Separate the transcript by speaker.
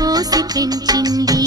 Speaker 1: పోసి పెంచింది.